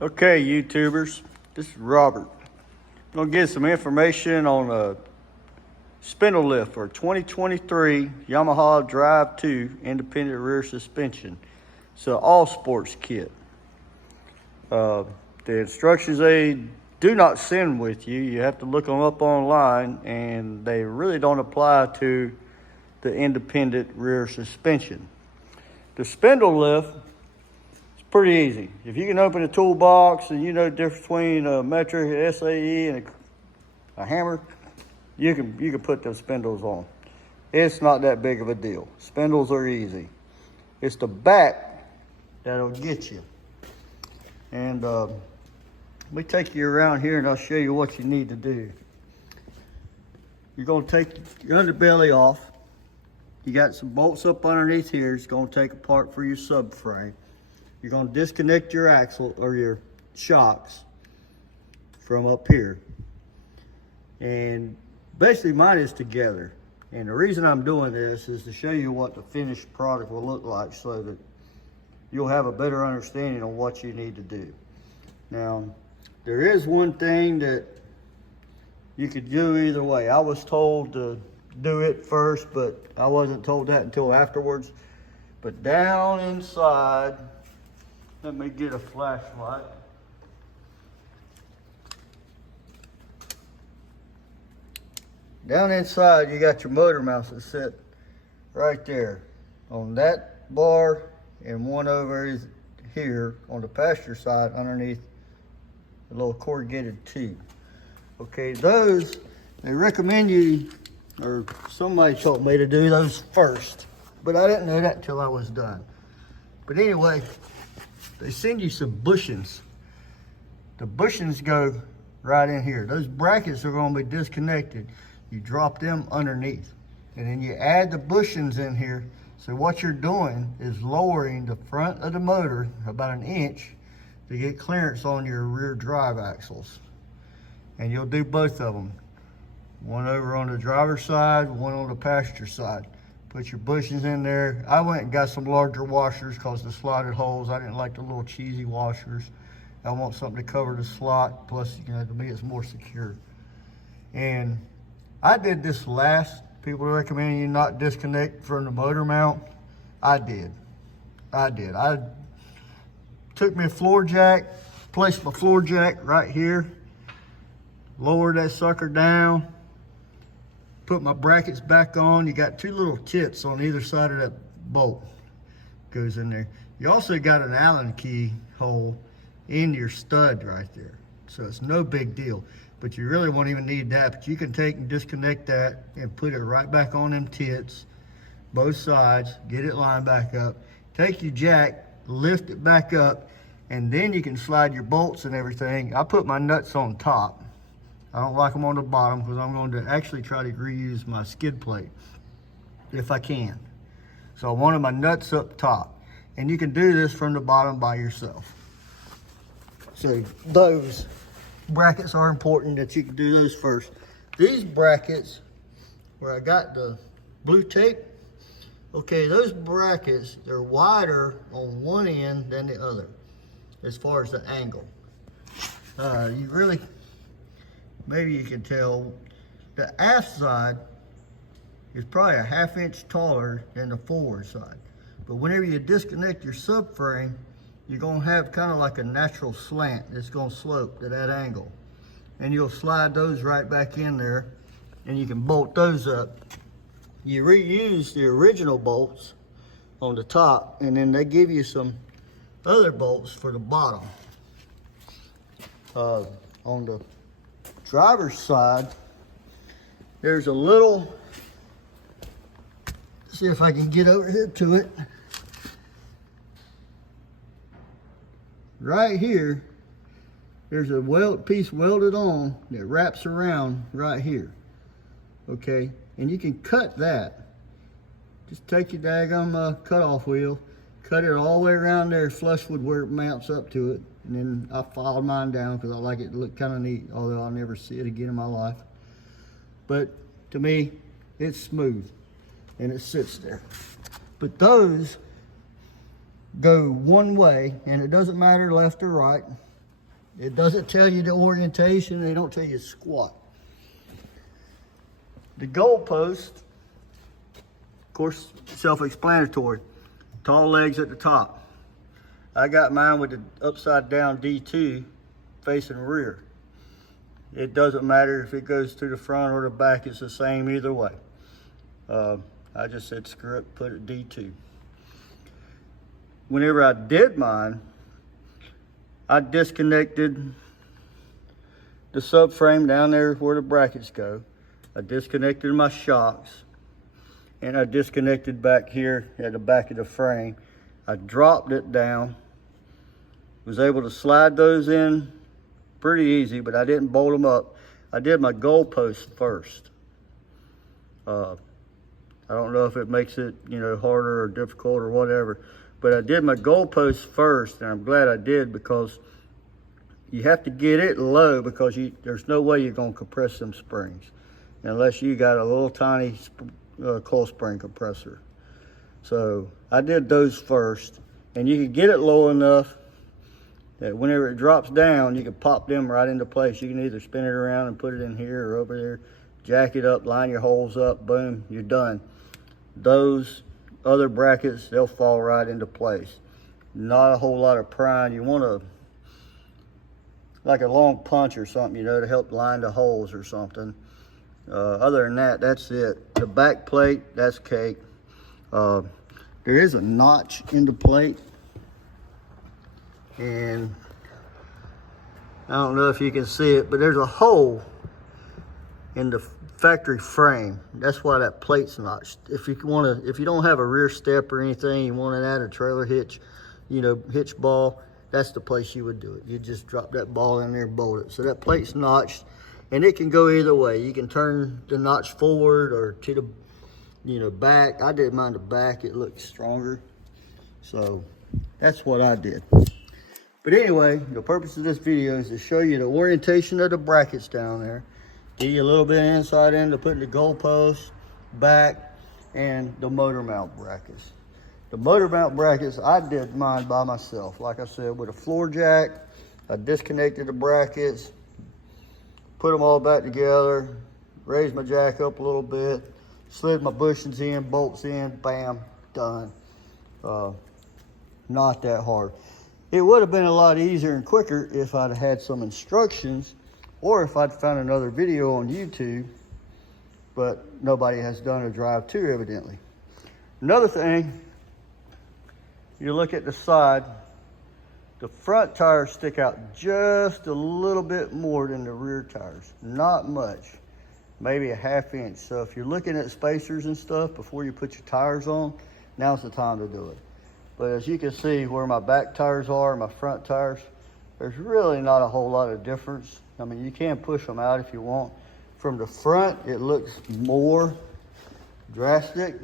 Okay, YouTubers, this is Robert. I'm gonna get some information on a spindle lift for 2023 Yamaha Drive 2 independent rear suspension. It's an all sports kit. The instructions they do not send with you. You have to look them up online, and they really don't apply to the independent rear suspension. The spindle lift, pretty easy. If you can open a toolbox and you know the difference between a metric, SAE, and a hammer, you can put those spindles on. It's not that big of a deal. Spindles are easy. It's the back that'll get you. And let me take you around here and I'll show you what you need to do. You're gonna take your underbelly off. You got some bolts up underneath here. It's gonna take apart for your subframe. You're going to disconnect your axle or your shocks from up here. And basically mine is together. And the reason I'm doing this is to show you what the finished product will look like so that you'll have a better understanding on what you need to do. Now, there is one thing that you could do either way. I was told to do it first, but I wasn't told that until afterwards. But down inside, let me get a flashlight. Down inside, you got your motor mounts that sit right there on that bar, and one over here on the passenger side underneath the little corrugated tube. Okay, those, they recommend you, or somebody told me to do those first, but I didn't know that until I was done. But anyway, they send you some bushings. The bushings go right in here. Those brackets are going to be disconnected. You drop them underneath. And then you add the bushings in here. So what you're doing is lowering the front of the motor about an inch to get clearance on your rear drive axles. And you'll do both of them. One over on the driver's side, one on the passenger side. Put your bushings in there. I went and got some larger washers because the slotted holes, I didn't like the little cheesy washers. I want something to cover the slot. Plus, you know, to me, it's more secure. And I did this last. People are recommending you not disconnect from the motor mount. I did. I took me a floor jack, placed my floor jack right here, lowered that sucker down, put my brackets back on. You got two little tips on either side of that bolt. Goes in there. You also got an Allen key hole in your stud right there. So it's no big deal. But you really won't even need that. But you can take and disconnect that and put it right back on them tits, both sides, get it lined back up. Take your jack, lift it back up, and then you can slide your bolts and everything. I put my nuts on top. I don't like them on the bottom because I'm going to actually try to reuse my skid plate if I can. So I wanted my nuts up top. And you can do this from the bottom by yourself. So those brackets are important that you can do those first. These brackets, where I got the blue tape, okay, those brackets, they're wider on one end than the other as far as the angle. You really, maybe you can tell the aft side is probably a ½ inch taller than the forward side. But whenever you disconnect your subframe, you're gonna have kind of like a natural slant that's gonna slope to that angle. And you'll slide those right back in there and you can bolt those up. You reuse the original bolts on the top, and then they give you some other bolts for the bottom. On the driver's side, there's a little, see if I can get over here to it. Right here, there's a piece welded on that wraps around right here. Okay, and you can cut that. Just take your daggum cutoff wheel, cut it all the way around there, flush with where it mounts up to it. And then I filed mine down because I like it to look kind of neat, although I'll never see it again in my life. But to me, it's smooth and it sits there. But those go one way, and it doesn't matter left or right. It doesn't tell you the orientation. They don't tell you squat. The goalpost, of course, self-explanatory. Tall legs at the top. I got mine with the upside down D2 facing rear. It doesn't matter if it goes to the front or the back, it's the same either way. I just said screw it, put it D2. Whenever I did mine, I disconnected the subframe down there where the brackets go. I disconnected my shocks, and I disconnected back here at the back of the frame. I dropped it down, was able to slide those in pretty easy, but I didn't bolt them up. I did my goalpost first. I don't know if it makes it, you know, harder or difficult or whatever, but I did my goalpost first, and I'm glad I did, because you have to get it low, because there's no way you're gonna compress them springs unless you got a little tiny coil spring compressor. So I did those first, and you can get it low enough that whenever it drops down, you can pop them right into place. You can either spin it around and put it in here or over there, jack it up, line your holes up, boom, you're done. Those other brackets, they'll fall right into place. Not a whole lot of prying. You want like a long punch or something, you know, to help line the holes or something. Other than that, that's it. The back plate, that's cake. There is a notch in the plate, and I don't know if you can see it, but there's a hole in the factory frame. That's why that plate's notched. If you don't have a rear step or anything, you want to add a trailer hitch, you know, hitch ball, that's the place you would do it. You just drop that ball in there and bolt it. So that plate's notched, and it can go either way. You can turn the notch forward or to the, you know, back. I did mine to back. It looks stronger. So that's what I did. But anyway, the purpose of this video is to show you the orientation of the brackets down there. Give you a little bit of insight into putting the goalpost, back, and the motor mount brackets. The motor mount brackets, I did mine by myself. Like I said, with a floor jack, I disconnected the brackets, put them all back together, raised my jack up a little bit, slid my bushings in, bolts in, bam, done. Not that hard. It would have been a lot easier and quicker if I'd had some instructions, or if I'd found another video on YouTube, but nobody has done a drive to, evidently. Another thing, you look at the side, the front tires stick out just a little bit more than the rear tires. Not much, maybe a ½ inch. So if you're looking at spacers and stuff before you put your tires on, now's the time to do it. But as you can see where my back tires are, my front tires, there's really not a whole lot of difference. I mean, you can push them out if you want. From the front, it looks more drastic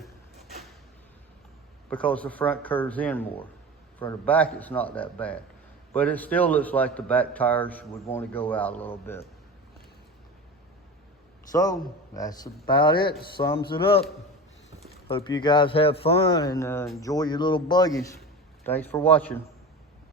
because the front curves in more. From the back, it's not that bad. But it still looks like the back tires would want to go out a little bit. So, that's about it. Sums it up. Hope you guys have fun and enjoy your little buggies. Thanks for watching.